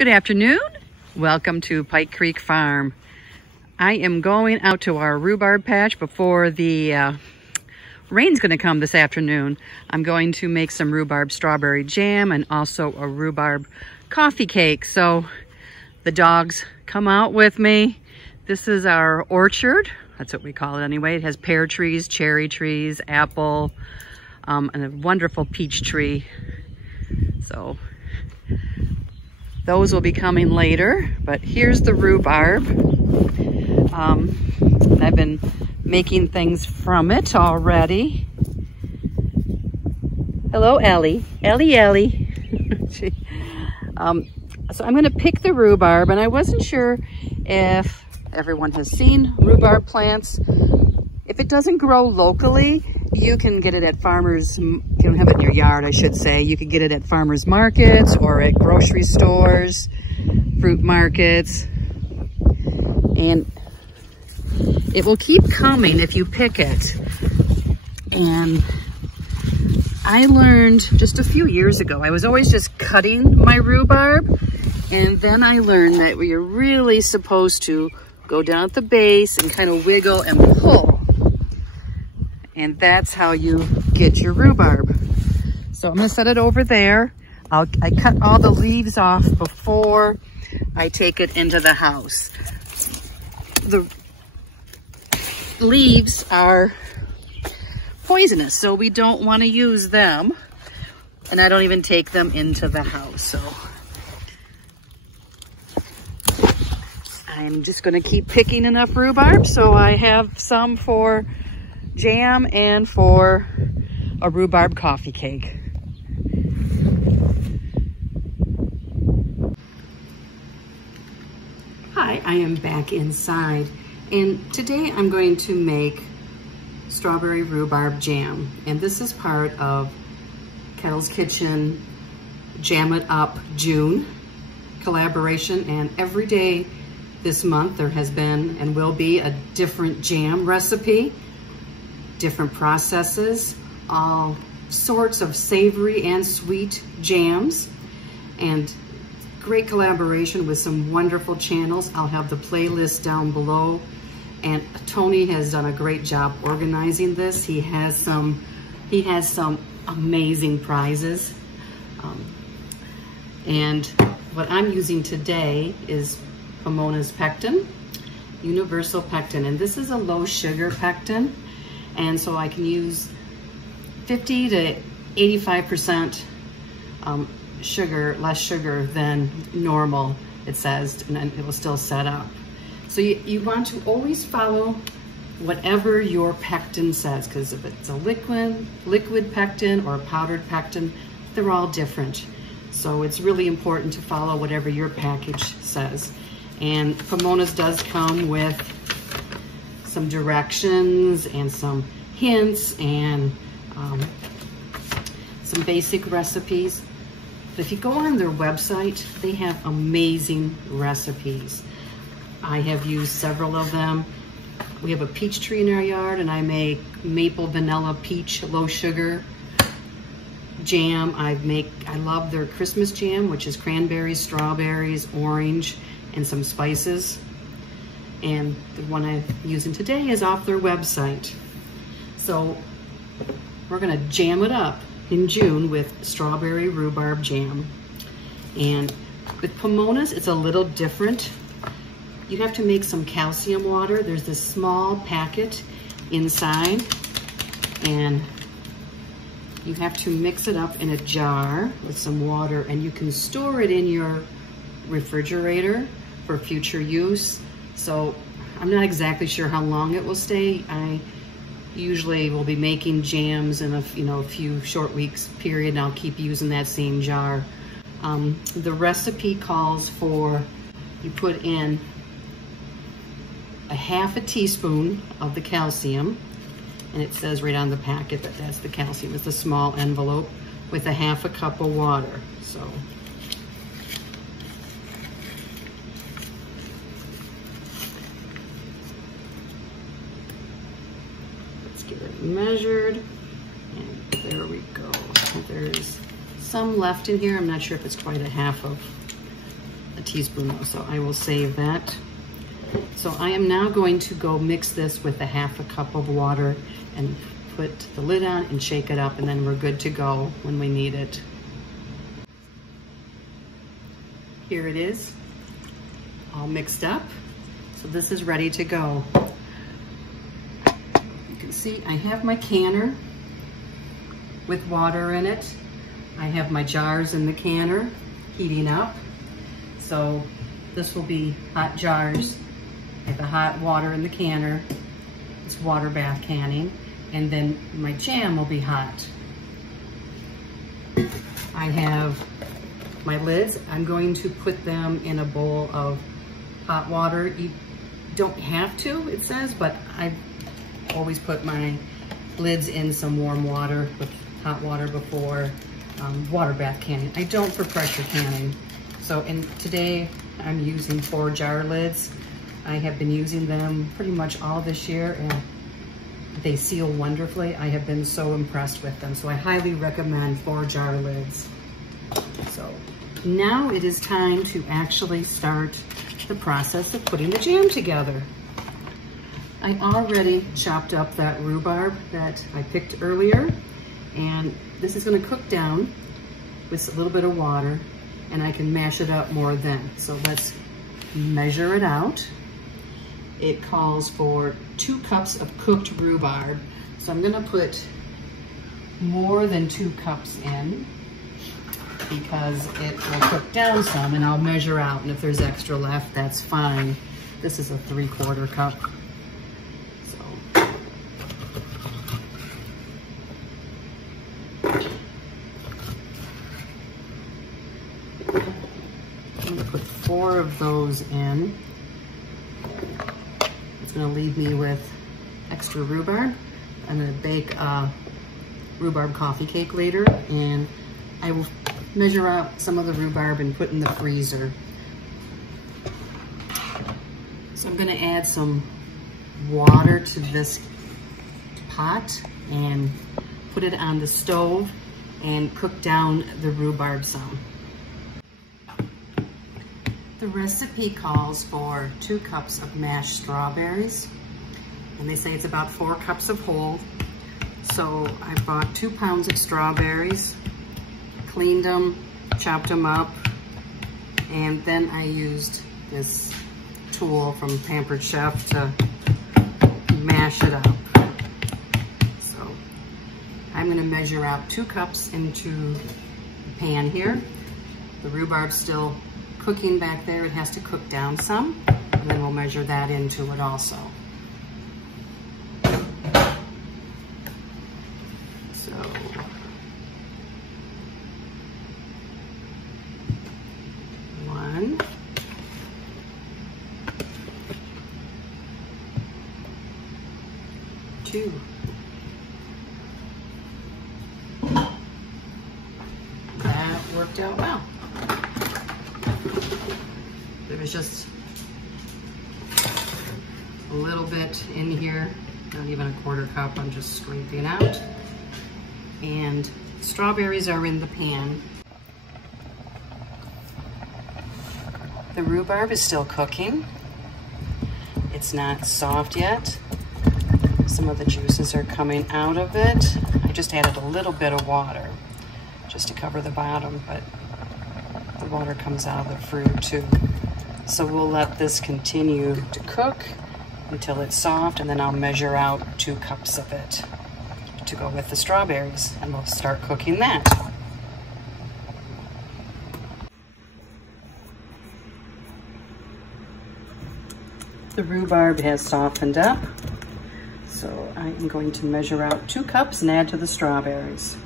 Good afternoon. Welcome to Pike Creek Farm. I am going out to our rhubarb patch before the rain's going to come this afternoon. I'm going to make some rhubarb strawberry jam and also a rhubarb coffee cake. So the dogs come out with me. This is our orchard. That's what we call it anyway. It has pear trees, cherry trees, apple, and a wonderful peach tree. So those will be coming later, but here's the rhubarb. I've been making things from it already. Hello, Ellie. Ellie. So I'm gonna pick the rhubarb, and I wasn't sure if everyone has seen rhubarb plants. If it doesn't grow locally, you can get it at farmers, you don't have it in your yard, I should say. You can get it at farmers markets or at grocery stores, fruit markets. And it will keep coming if you pick it. And I learned just a few years ago, I was always just cutting my rhubarb. And then I learned that you're really supposed to go down at the base and kind of wiggle and pull. And that's how you get your rhubarb. So I'm gonna set it over there. I cut all the leaves off before I take it into the house. The leaves are poisonous, so we don't wanna use them. And I don't even take them into the house, so. I'm just gonna keep picking enough rhubarb so I have some for jam and for a rhubarb coffee cake. Hi, I am back inside, and today I'm going to make strawberry rhubarb jam, and this is part of Kettle's Kitchen Jam It Up June collaboration, and every day this month there has been and will be a different jam recipe, different processes, all sorts of savory and sweet jams, and great collaboration with some wonderful channels. I'll have the playlist down below, and Tony has done a great job organizing this. He has some amazing prizes. And what I'm using today is Pomona's Pectin, Universal Pectin, and this is a low sugar pectin. And so I can use 50 to 85% sugar, less sugar than normal, it says, and then it will still set up. So you want to always follow whatever your pectin says, because if it's a liquid pectin or a powdered pectin, they're all different. So it's really important to follow whatever your package says. And Pomona's does come with some directions and some hints and some basic recipes. But if you go on their website, they have amazing recipes. I have used several of them. We have a peach tree in our yard, and I make maple vanilla peach low sugar jam. I love their Christmas jam, which is cranberries, strawberries, orange, and some spices. And the one I'm using today is off their website. So we're gonna jam it up in June with strawberry rhubarb jam. And with Pomona's, it's a little different. You have to make some calcium water. There's this small packet inside, and you have to mix it up in a jar with some water, and you can store it in your refrigerator for future use. So I'm not exactly sure how long it will stay. I usually will be making jams in a few short weeks period, and I'll keep using that same jar. The recipe calls for, you put in a half a teaspoon of the calcium, and it says right on the packet that that's the calcium. It's a small envelope with a half a cup of water. So get it measured, and there we go. There's some left in here. I'm not sure if it's quite a half of a teaspoon though, so I will save that. So I am now going to go mix this with a 1/2 cup of water and put the lid on and shake it up, and then we're good to go when we need it. Here it is, all mixed up. So this is ready to go. You can see I have my canner with water in it. I have my jars in the canner heating up. So this will be hot jars. I have the hot water in the canner. It's water bath canning. And then my jam will be hot. I have my lids. I'm going to put them in a bowl of hot water. You don't have to, it says, but I always put my lids in some warm water with hot water before water bath canning. I don't for pressure canning. So, and today I'm using 4 jar lids. I have been using them pretty much all this year, and they seal wonderfully. I have been so impressed with them. So I highly recommend 4 jar lids. So now it is time to actually start the process of putting the jam together. I already chopped up that rhubarb that I picked earlier, and this is going to cook down with a little bit of water, and I can mash it up more then. So let's measure it out. It calls for 2 cups of cooked rhubarb. So I'm gonna put more than 2 cups in because it will cook down some, and I'll measure out, and if there's extra left, that's fine. This is a 3/4 cup. So. I'm gonna put 4 of those in. It's gonna leave me with extra rhubarb. I'm gonna bake a rhubarb coffee cake later, and I will measure out some of the rhubarb and put in the freezer. So I'm gonna add some water to this pot and put it on the stove and cook down the rhubarb some. The recipe calls for 2 cups of mashed strawberries, and they say it's about 4 cups of whole. So I bought 2 pounds of strawberries, cleaned them, chopped them up, and then I used this tool from Pampered Chef to mash it up. So I'm gonna measure out 2 cups into the pan here. The rhubarb's still cooking back there. It has to cook down some, and then we'll measure that into it also. So, one, 2, that worked out well. There was just a little bit in here, not even a 1/4 cup. I'm just scraping out. And strawberries are in the pan. The rhubarb is still cooking. It's not soft yet. Some of the juices are coming out of it. I just added a little bit of water just to cover the bottom, but the water comes out of the fruit too. So we'll let this continue to cook until it's soft, and then I'll measure out 2 cups of it to go with the strawberries, and we'll start cooking that. The rhubarb has softened up, so I am going to measure out 2 cups and add to the strawberries.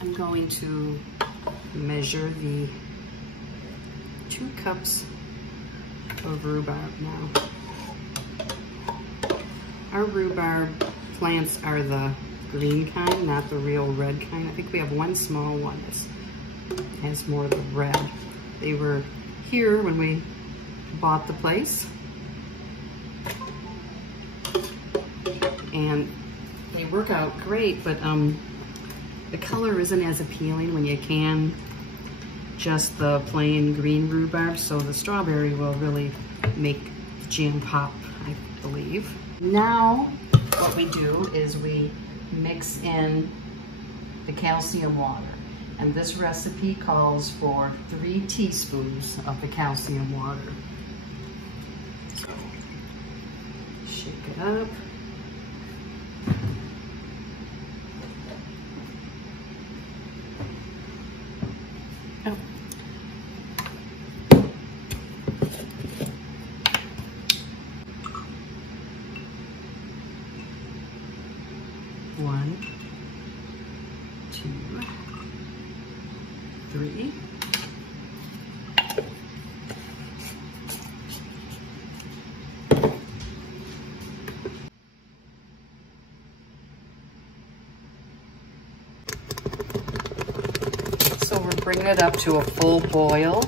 I'm going to measure the 2 cups of rhubarb now. Our rhubarb plants are the green kind, not the real red kind. I think we have one small one that has more of the red. They were here when we bought the place, and they work out great, but The color isn't as appealing when you can just the plain green rhubarb, so the strawberry will really make the jam pop, I believe. Now, what we do is we mix in the calcium water. And this recipe calls for 3 teaspoons of the calcium water. So, shake it up. Oh. One, 2, 3. So we're bringing it up to a full boil,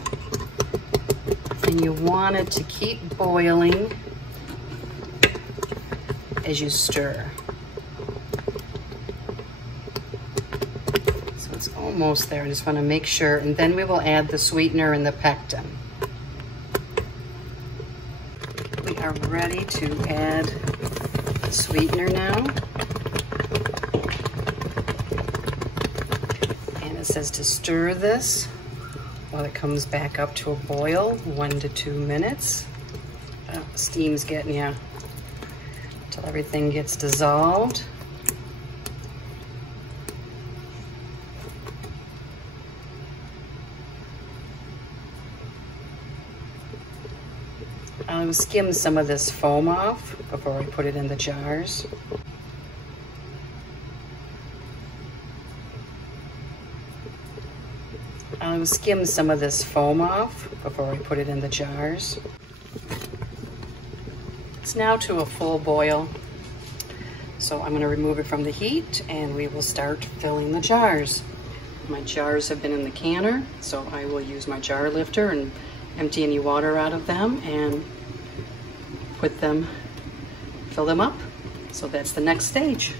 and you want it to keep boiling as you stir. It's almost there. I just want to make sure, and then we will add the sweetener and the pectin. We are ready to add the sweetener now. And it says to stir this while it comes back up to a boil, 1 to 2 minutes. Oh, steam's getting you until everything gets dissolved. I'll skim some of this foam off before we put it in the jars. I'll skim some of this foam off before we put it in the jars. It's now to a full boil, so I'm going to remove it from the heat and we will start filling the jars. My jars have been in the canner, so I will use my jar lifter and empty any water out of them and fill them up. So that's the next stage.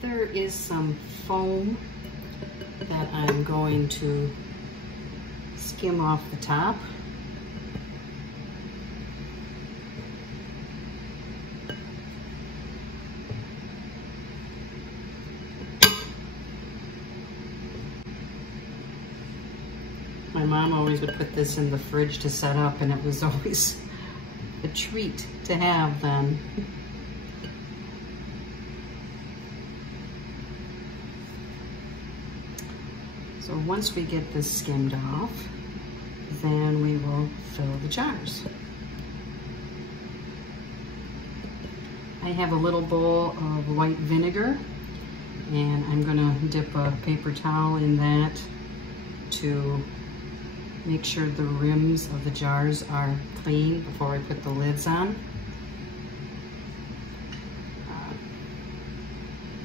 There is some foam that I'm going to skim off the top. My mom always would put this in the fridge to set up, and it was always a treat to have then. So once we get this skimmed off, then we will fill the jars. I have a little bowl of white vinegar, and I'm gonna dip a paper towel in that to make sure the rims of the jars are clean before I put the lids on.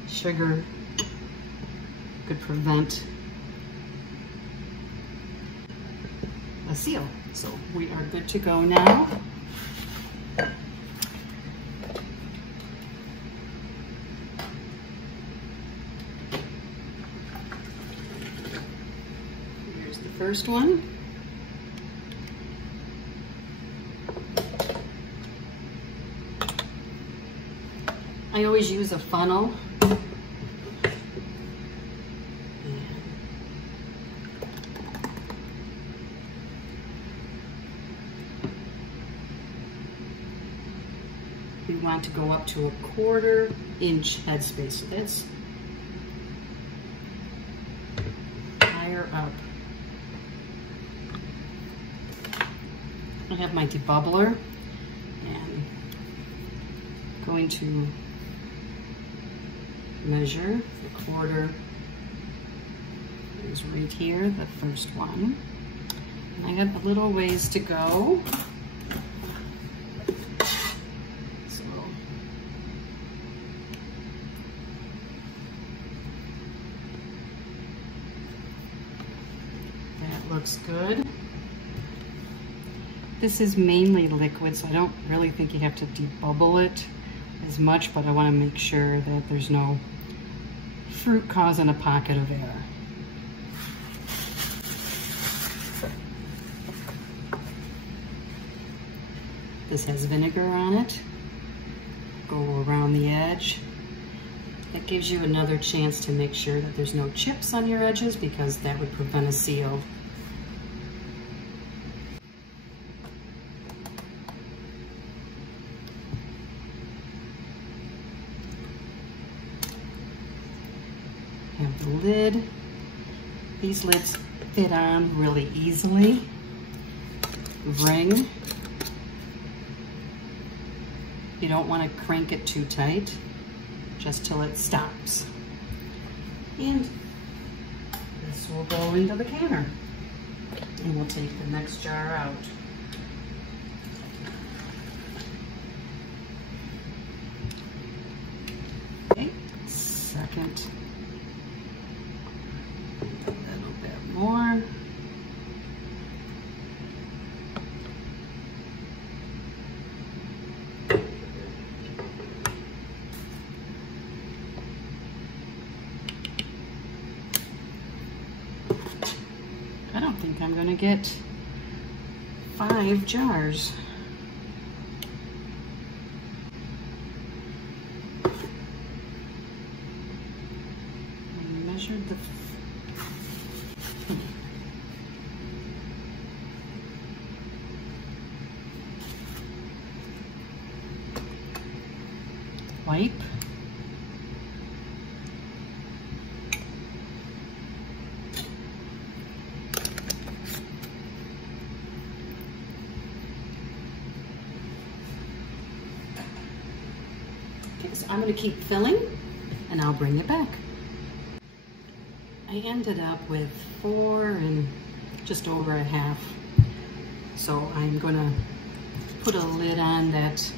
Sugar could prevent a seal. So we are good to go now. Here's the first one. I always use a funnel. We want to go up to a 1/4 inch headspace. So that's higher up. I have my debubbler and going to measure the 1/4 is right here, the first one. And I got a little ways to go. So that looks good. This is mainly liquid, so I don't really think you have to debubble it. as much, but I want to make sure that there's no fruit causing a pocket of air. This has vinegar on it. Go around the edge. That gives you another chance to make sure that there's no chips on your edges, because that would prevent a seal. Have the lid. These lids fit on really easily. Ring. You don't want to crank it too tight, just till it stops. And this will go into the canner. And we'll take the next jar out. Okay, second. A little bit more. I don't think I'm gonna get 5 jars. I measured the wipe. Okay, so I'm going to keep filling and I'll bring it back. I ended up with 4 and just over a half. So I'm going to put a lid on that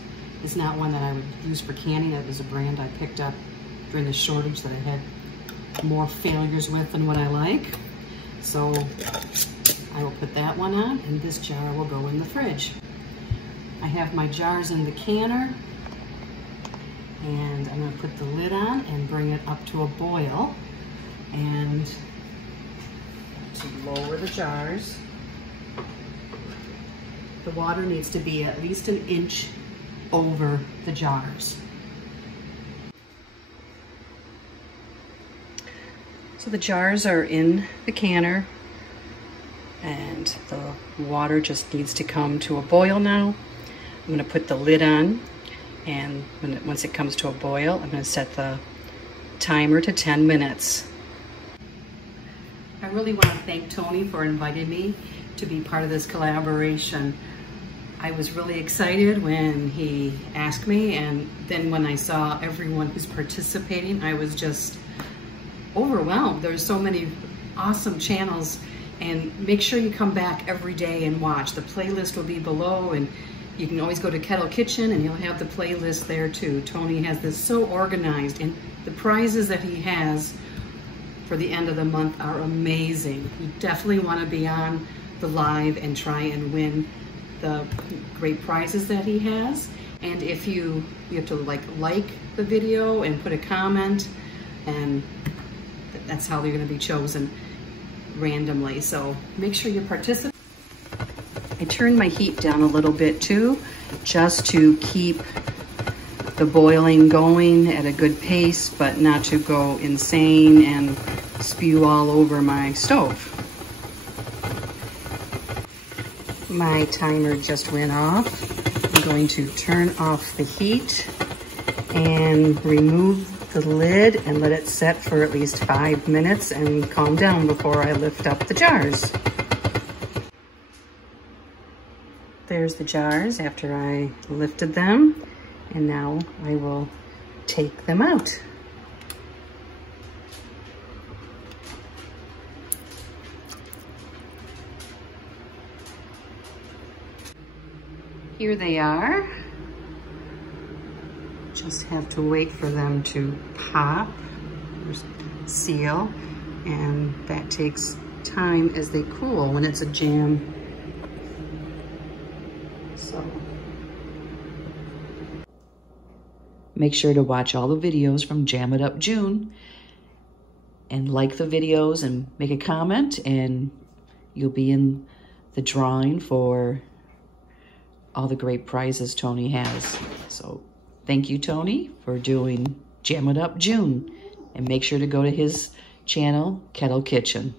is not one that I would use for canning. That was a brand I picked up during the shortage that I had more failures with than what I like. So I will put that one on, and this jar will go in the fridge. I have my jars in the canner, and I'm going to put the lid on and bring it up to a boil. And to lower the jars, the water needs to be at least an inch over the jars. So the jars are in the canner and the water just needs to come to a boil now. I'm going to put the lid on, and once it comes to a boil, I'm going to set the timer to 10 minutes. I really want to thank Tony for inviting me to be part of this collaboration. I was really excited when he asked me, and then when I saw everyone who's participating, I was just overwhelmed. There's so many awesome channels, and make sure you come back every day and watch. The playlist will be below, and you can always go to Kettle Kitchen and he'll have the playlist there too. Tony has this so organized, and the prizes that he has for the end of the month are amazing. You definitely want to be on the live and try and win the great prizes that he has. And if you have to like the video and put a comment, and that's how they're going to be chosen randomly. So make sure you participate. I turned my heat down a little bit too, just to keep the boiling going at a good pace, but not to go insane and spew all over my stove. My timer just went off. I'm going to turn off the heat and remove the lid and let it set for at least 5 minutes and calm down before I lift up the jars. There's the jars after I lifted them, and now I will take them out. Here they are. Just have to wait for them to pop or seal, and that takes time as they cool when it's a jam. So Make sure to watch all the videos from Jam It Up June and like the videos and make a comment, and you'll be in the drawing for all the great prizes Tony has. So thank you, Tony, for doing Jam It Up June. And make sure to go to his channel, Kettle Kitchen.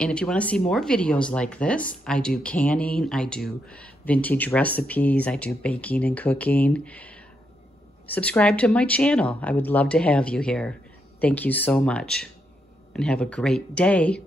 And if you want to see more videos like this, I do canning, I do vintage recipes, I do baking and cooking. Subscribe to my channel. I would love to have you here. Thank you so much, and have a great day.